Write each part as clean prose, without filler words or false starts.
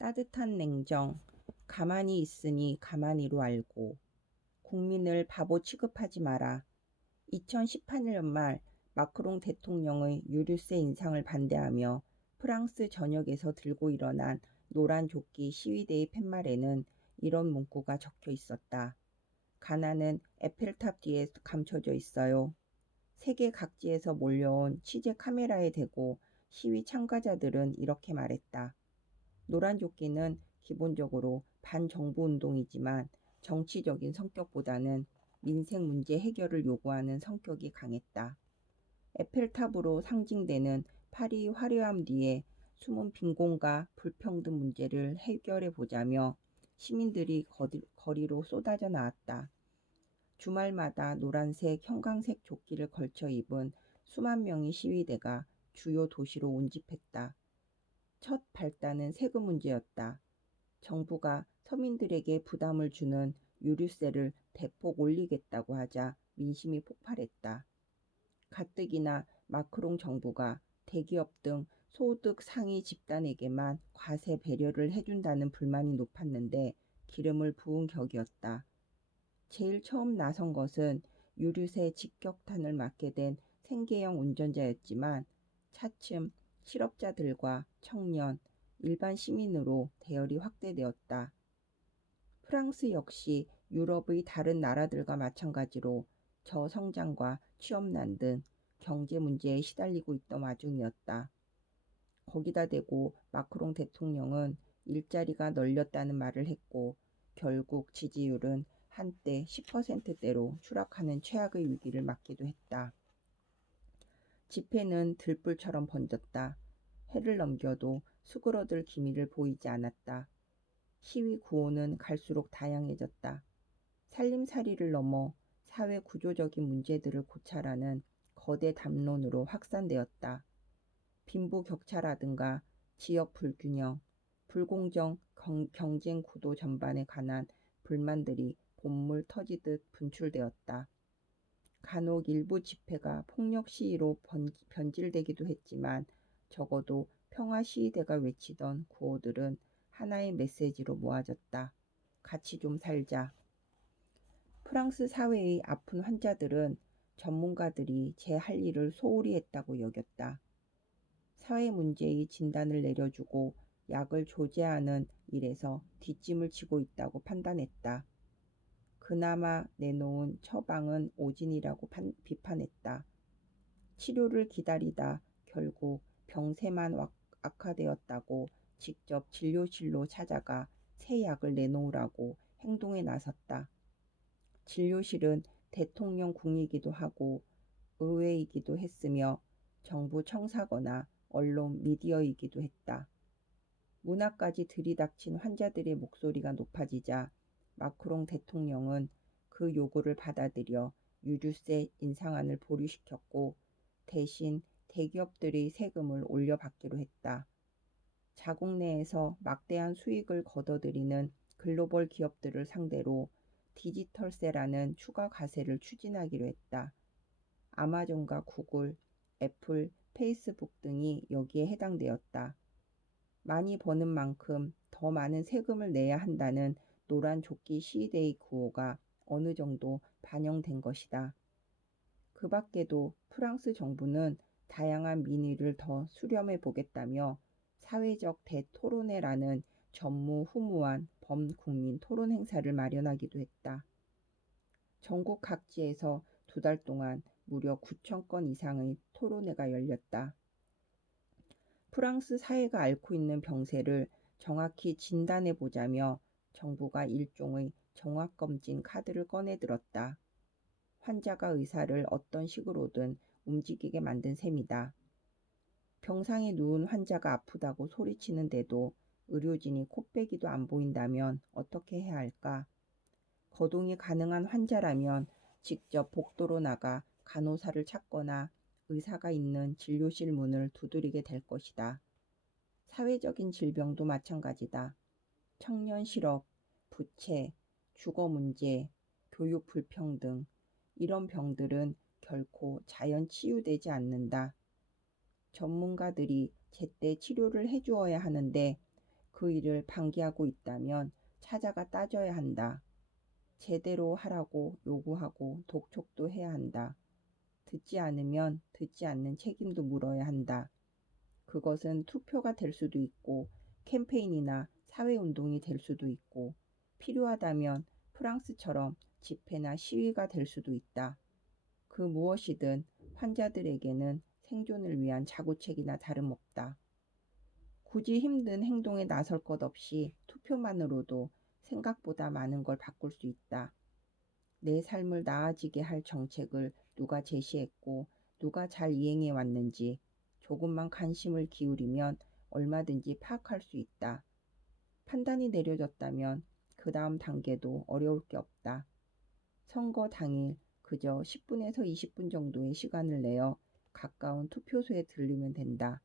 따뜻한 냉정, 가만히 있으니 가만히로 알고, 국민을 바보 취급하지 마라. 2018년 말 마크롱 대통령의 유류세 인상을 반대하며 프랑스 전역에서 들고 일어난 노란 조끼 시위대의 팻말에는 이런 문구가 적혀 있었다. 가난은 에펠탑 뒤에 감춰져 있어요. 세계 각지에서 몰려온 취재 카메라에 대고 시위 참가자들은 이렇게 말했다. 노란 조끼는 기본적으로 반정부 운동이지만 정치적인 성격보다는 민생 문제 해결을 요구하는 성격이 강했다. 에펠탑으로 상징되는 파리 화려함 뒤에 숨은 빈곤과 불평등 문제를 해결해 보자며 시민들이 거리로 쏟아져 나왔다. 주말마다 노란색, 형광색 조끼를 걸쳐 입은 수만 명의 시위대가 주요 도시로 운집했다. 첫 발단은 세금 문제였다. 정부가 서민들에게 부담을 주는 유류세를 대폭 올리겠다고 하자 민심이 폭발했다. 가뜩이나 마크롱 정부가 대기업 등 소득 상위 집단에게만 과세 배려를 해준다는 불만이 높았는데 기름을 부은 격이었다. 제일 처음 나선 것은 유류세 직격탄을 맞게 된 생계형 운전자였지만 차츰 실업자들과 청년, 일반 시민으로 대열이 확대되었다. 프랑스 역시 유럽의 다른 나라들과 마찬가지로 저성장과 취업난 등 경제 문제에 시달리고 있던 와중이었다. 거기다 대고 마크롱 대통령은 일자리가 널렸다는 말을 했고 결국 지지율은 한때 10%대로 추락하는 최악의 위기를 맞기도 했다. 집회는 들불처럼 번졌다. 해를 넘겨도 수그러들 기미를 보이지 않았다. 시위 구호는 갈수록 다양해졌다. 살림살이를 넘어 사회 구조적인 문제들을 고찰하는 거대 담론으로 확산되었다. 빈부격차라든가 지역 불균형, 불공정 경쟁 구도 전반에 관한 불만들이 본물 터지듯 분출되었다. 간혹 일부 집회가 폭력 시위로 변질되기도 했지만 적어도 평화 시위대가 외치던 구호들은 하나의 메시지로 모아졌다. 같이 좀 살자. 프랑스 사회의 아픈 환자들은 전문가들이 제 할 일을 소홀히 했다고 여겼다. 사회 문제의 진단을 내려주고 약을 조제하는 일에서 뒷짐을 지고 있다고 판단했다. 그나마 내놓은 처방은 오진이라고 비판했다. 치료를 기다리다 결국 병세만 악화되었다고 직접 진료실로 찾아가 새 약을 내놓으라고 행동에 나섰다. 진료실은 대통령 궁이기도 하고 의회이기도 했으며 정부 청사거나 언론 미디어이기도 했다. 문화까지 들이닥친 환자들의 목소리가 높아지자 마크롱 대통령은 그 요구를 받아들여 유류세 인상안을 보류시켰고 대신 대기업들의 세금을 올려받기로 했다. 자국 내에서 막대한 수익을 거둬들이는 글로벌 기업들을 상대로 디지털세라는 추가 과세를 추진하기로 했다. 아마존과 구글, 애플, 페이스북 등이 여기에 해당되었다. 많이 버는 만큼 더 많은 세금을 내야 한다는 노란 조끼 시위대의 구호가 어느 정도 반영된 것이다. 그 밖에도 프랑스 정부는 다양한 민의를 더 수렴해 보겠다며 사회적 대토론회라는 전무후무한 범국민 토론 행사를 마련하기도 했다. 전국 각지에서 2달 동안 무려 9천 건 이상의 토론회가 열렸다. 프랑스 사회가 앓고 있는 병세를 정확히 진단해 보자며 정부가 일종의 종합검진 카드를 꺼내 들었다. 환자가 의사를 어떤 식으로든 움직이게 만든 셈이다. 병상에 누운 환자가 아프다고 소리치는데도 의료진이 코빼기도 안 보인다면 어떻게 해야 할까? 거동이 가능한 환자라면 직접 복도로 나가 간호사를 찾거나 의사가 있는 진료실 문을 두드리게 될 것이다. 사회적인 질병도 마찬가지다. 청년 실업, 부채, 주거 문제, 교육 불평등, 이런 병들은 결코 자연 치유되지 않는다. 전문가들이 제때 치료를 해주어야 하는데 그 일을 방기하고 있다면 찾아가 따져야 한다. 제대로 하라고 요구하고 독촉도 해야 한다. 듣지 않으면 듣지 않는 책임도 물어야 한다. 그것은 투표가 될 수도 있고 캠페인이나 사회운동이 될 수도 있고 필요하다면 프랑스처럼 집회나 시위가 될 수도 있다. 그 무엇이든 환자들에게는 생존을 위한 자구책이나 다름없다. 굳이 힘든 행동에 나설 것 없이 투표만으로도 생각보다 많은 걸 바꿀 수 있다. 내 삶을 나아지게 할 정책을 누가 제시했고 누가 잘 이행해 왔는지 조금만 관심을 기울이면 얼마든지 파악할 수 있다. 판단이 내려졌다면 그 다음 단계도 어려울 게 없다. 선거 당일 그저 10분에서 20분 정도의 시간을 내어 가까운 투표소에 들르면 된다.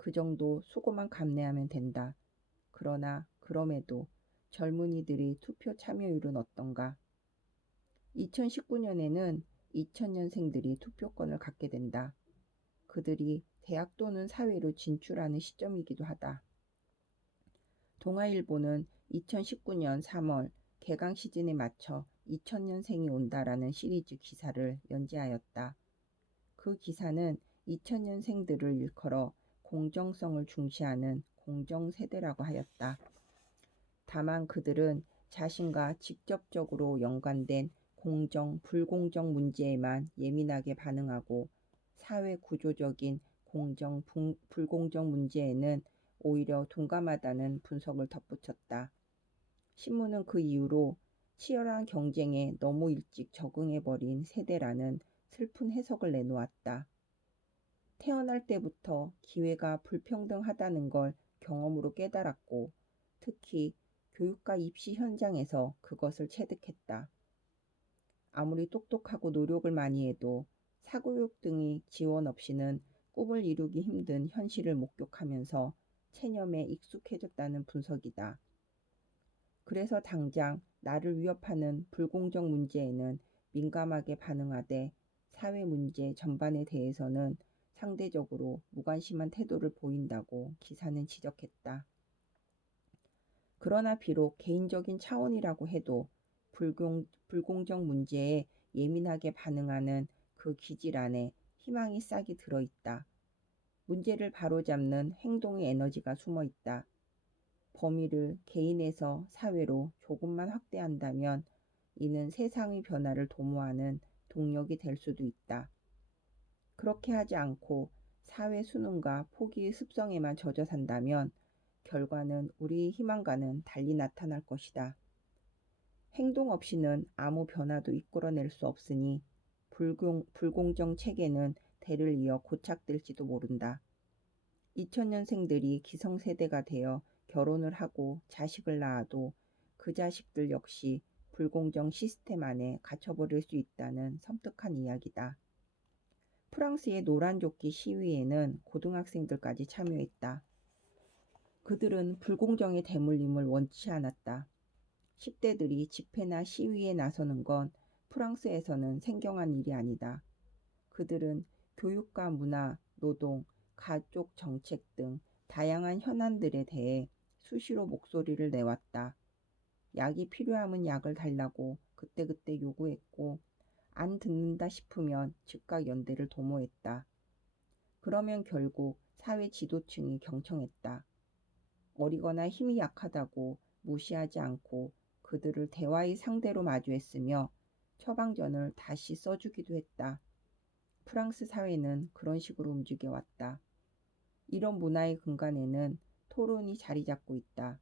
그 정도 수고만 감내하면 된다. 그러나 그럼에도 젊은이들의 투표 참여율은 어떤가? 2019년에는 2000년생들이 투표권을 갖게 된다. 그들이 대학 또는 사회로 진출하는 시점이기도 하다. 동아일보는 2019년 3월 개강 시즌에 맞춰 2000년생이 온다라는 시리즈 기사를 연재하였다. 그 기사는 2000년생들을 일컬어 공정성을 중시하는 공정세대라고 하였다. 다만 그들은 자신과 직접적으로 연관된 공정, 불공정 문제에만 예민하게 반응하고 사회 구조적인 공정, 불공정 문제에는 오히려 둔감하다는 분석을 덧붙였다. 신문은 그 이후로 치열한 경쟁에 너무 일찍 적응해버린 세대라는 슬픈 해석을 내놓았다. 태어날 때부터 기회가 불평등하다는 걸 경험으로 깨달았고 특히 교육과 입시 현장에서 그것을 체득했다. 아무리 똑똑하고 노력을 많이 해도 사교육 등의 지원 없이는 꿈을 이루기 힘든 현실을 목격하면서 체념에 익숙해졌다는 분석이다. 그래서 당장 나를 위협하는 불공정 문제에는 민감하게 반응하되 사회 문제 전반에 대해서는 상대적으로 무관심한 태도를 보인다고 기사는 지적했다. 그러나 비록 개인적인 차원이라고 해도 불공정 문제에 예민하게 반응하는 그 기질 안에 희망이 싹이 들어있다. 문제를 바로잡는 행동의 에너지가 숨어있다. 범위를 개인에서 사회로 조금만 확대한다면 이는 세상의 변화를 도모하는 동력이 될 수도 있다. 그렇게 하지 않고 사회 수능과 포기의 습성에만 젖어 산다면 결과는 우리의 희망과는 달리 나타날 것이다. 행동 없이는 아무 변화도 이끌어낼 수 없으니 불공정 체계는 대를 이어 고착될지도 모른다. 2000년생들이 기성세대가 되어 결혼을 하고 자식을 낳아도 그 자식들 역시 불공정 시스템 안에 갇혀버릴 수 있다는 섬뜩한 이야기다. 프랑스의 노란조끼 시위에는 고등학생들까지 참여했다. 그들은 불공정의 대물림을 원치 않았다. 10대들이 집회나 시위에 나서는 건 프랑스에서는 생경한 일이 아니다. 그들은 교육과 문화, 노동, 가족 정책 등 다양한 현안들에 대해 수시로 목소리를 내왔다. 약이 필요하면 약을 달라고 그때그때 요구했고 안 듣는다 싶으면 즉각 연대를 도모했다. 그러면 결국 사회 지도층이 경청했다. 어리거나 힘이 약하다고 무시하지 않고 그들을 대화의 상대로 마주했으며 처방전을 다시 써주기도 했다. 프랑스 사회는 그런 식으로 움직여왔다. 이런 문화의 근간에는 토론이 자리 잡고 있다.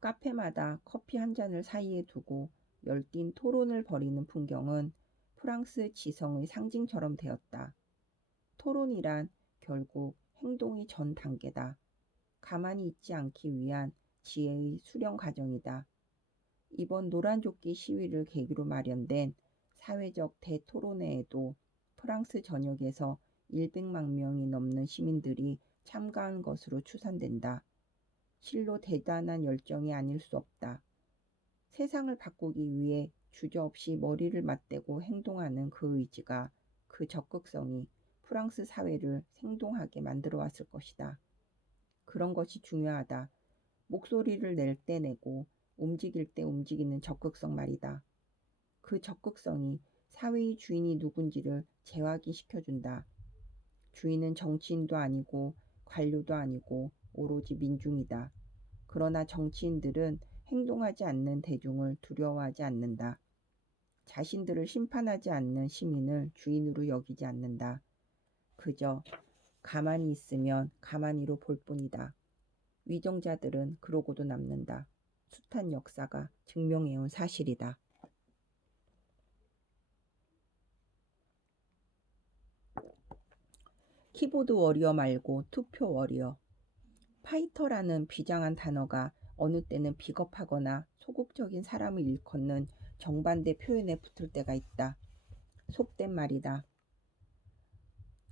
카페마다 커피 한 잔을 사이에 두고 열띤 토론을 벌이는 풍경은 프랑스 지성의 상징처럼 되었다. 토론이란 결국 행동의 전 단계다. 가만히 있지 않기 위한 지혜의 수련 과정이다. 이번 노란조끼 시위를 계기로 마련된 사회적 대토론회에도 프랑스 전역에서 100만 명이 넘는 시민들이 참가한 것으로 추산된다. 실로 대단한 열정이 아닐 수 없다. 세상을 바꾸기 위해 주저없이 머리를 맞대고 행동하는 그 의지가, 그 적극성이 프랑스 사회를 생동하게 만들어 왔을 것이다. 그런 것이 중요하다. 목소리를 낼 때 내고 움직일 때 움직이는 적극성 말이다. 그 적극성이 사회의 주인이 누군지를 재확인시켜준다. 주인은 정치인도 아니고 관료도 아니고 오로지 민중이다. 그러나 정치인들은 행동하지 않는 대중을 두려워하지 않는다. 자신들을 심판하지 않는 시민을 주인으로 여기지 않는다. 그저 가만히 있으면 가만히로 볼 뿐이다. 위정자들은 그러고도 남는다. 숱한 역사가 증명해온 사실이다. 키보드 워리어 말고 투표 워리어. 파이터라는 비장한 단어가 어느 때는 비겁하거나 소극적인 사람을 일컫는 정반대 표현에 붙을 때가 있다. 속된 말이다.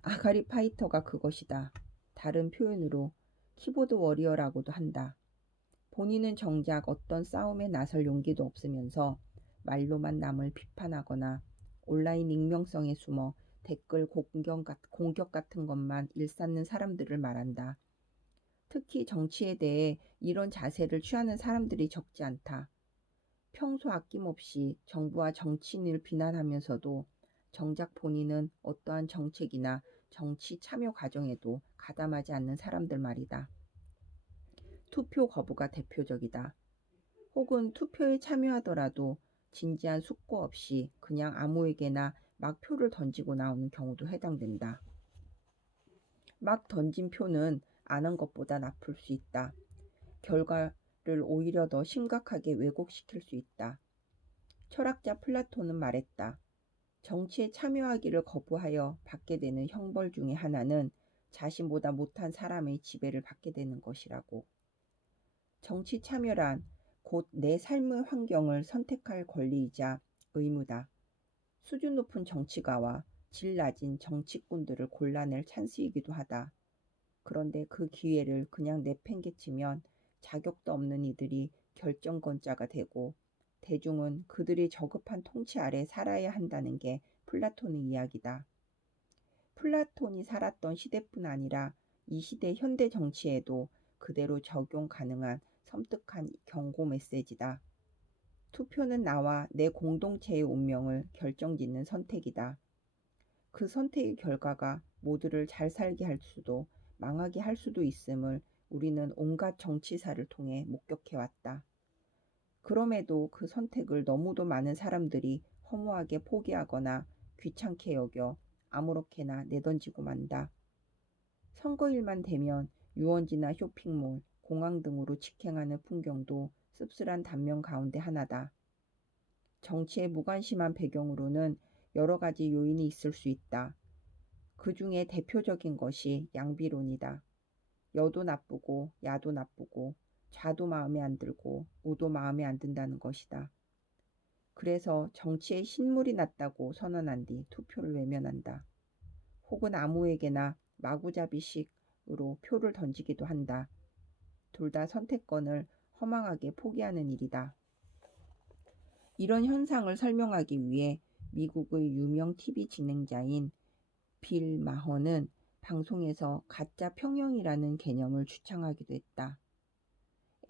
아가리 파이터가 그것이다. 다른 표현으로 키보드 워리어라고도 한다. 본인은 정작 어떤 싸움에 나설 용기도 없으면서 말로만 남을 비판하거나 온라인 익명성에 숨어 댓글 공격 같은 것만 일삼는 사람들을 말한다. 특히 정치에 대해 이런 자세를 취하는 사람들이 적지 않다. 평소 아낌없이 정부와 정치인을 비난하면서도 정작 본인은 어떠한 정책이나 정치 참여 과정에도 가담하지 않는 사람들 말이다. 투표 거부가 대표적이다. 혹은 투표에 참여하더라도 진지한 숙고 없이 그냥 아무에게나 막 표를 던지고 나오는 경우도 해당된다. 막 던진 표는 안 한 것보다 나쁠 수 있다. 결과를 오히려 더 심각하게 왜곡시킬 수 있다. 철학자 플라톤은 말했다. 정치에 참여하기를 거부하여 받게 되는 형벌 중에 하나는 자신보다 못한 사람의 지배를 받게 되는 것이라고. 정치 참여란 곧 내 삶의 환경을 선택할 권리이자 의무다. 수준 높은 정치가와 질 낮은 정치꾼들을 골라낼 찬스이기도 하다. 그런데 그 기회를 그냥 내팽개치면 자격도 없는 이들이 결정권자가 되고 대중은 그들의 저급한 통치 아래 살아야 한다는 게 플라톤의 이야기다. 플라톤이 살았던 시대뿐 아니라 이 시대 현대 정치에도 그대로 적용 가능한 섬뜩한 경고 메시지다. 투표는 나와 내 공동체의 운명을 결정짓는 선택이다. 그 선택의 결과가 모두를 잘 살게 할 수도 망하게 할 수도 있음을 우리는 온갖 정치사를 통해 목격해왔다. 그럼에도 그 선택을 너무도 많은 사람들이 허무하게 포기하거나 귀찮게 여겨 아무렇게나 내던지고 만다. 선거일만 되면 유원지나 쇼핑몰, 공항 등으로 직행하는 풍경도 씁쓸한 단면 가운데 하나다. 정치에 무관심한 배경으로는 여러 가지 요인이 있을 수 있다. 그 중에 대표적인 것이 양비론이다. 여도 나쁘고 야도 나쁘고 좌도 마음에 안 들고 우도 마음에 안 든다는 것이다. 그래서 정치에 신물이 났다고 선언한 뒤 투표를 외면한다. 혹은 아무에게나 마구잡이식으로 표를 던지기도 한다. 둘 다 선택권을 허망하게 포기하는 일이다. 이런 현상을 설명하기 위해 미국의 유명 TV 진행자인 빌 마허는 방송에서 가짜 평형이라는 개념을 주창하기도 했다.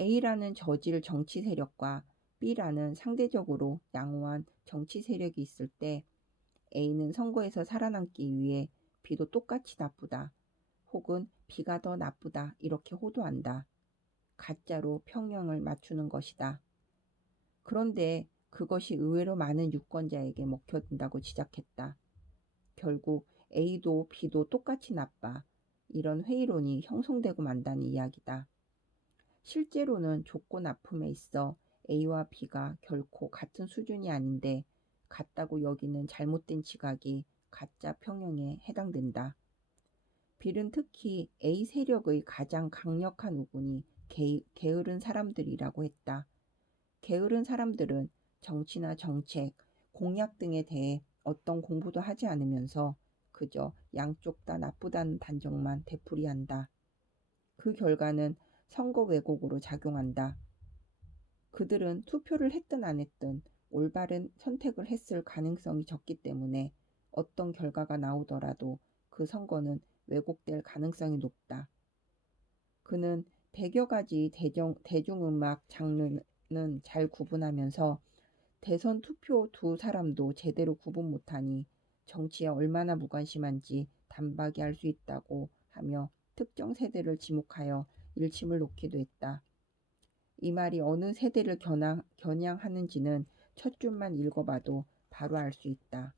A라는 저질 정치 세력과 B라는 상대적으로 양호한 정치 세력이 있을 때 A는 선거에서 살아남기 위해 B도 똑같이 나쁘다. 혹은 B가 더 나쁘다. 이렇게 호도한다. 가짜로 평형을 맞추는 것이다. 그런데 그것이 의외로 많은 유권자에게 먹혀든다고 지적했다. 결국 A도 B도 똑같이 나빠. 이런 회의론이 형성되고 만다는 이야기다. 실제로는 좋고 나쁨에 있어 A와 B가 결코 같은 수준이 아닌데 같다고 여기는 잘못된 지각이 가짜 평형에 해당된다. 빌은 특히 A 세력의 가장 강력한 우군이 게으른 사람들이라고 했다. 게으른 사람들은 정치나 정책, 공약 등에 대해 어떤 공부도 하지 않으면서 그저 양쪽 다 나쁘다는 단정만 되풀이한다. 그 결과는 선거 왜곡으로 작용한다. 그들은 투표를 했든 안 했든 올바른 선택을 했을 가능성이 적기 때문에 어떤 결과가 나오더라도 그 선거는 왜곡될 가능성이 높다. 그는 100여 가지 대중음악 장르는 잘 구분하면서 대선 투표 두 사람도 제대로 구분 못하니 정치에 얼마나 무관심한지 단박에 알 수 있다고 하며 특정 세대를 지목하여 일침을 놓기도 했다. 이 말이 어느 세대를 겨냥하는지는 첫 줄만 읽어봐도 바로 알 수 있다.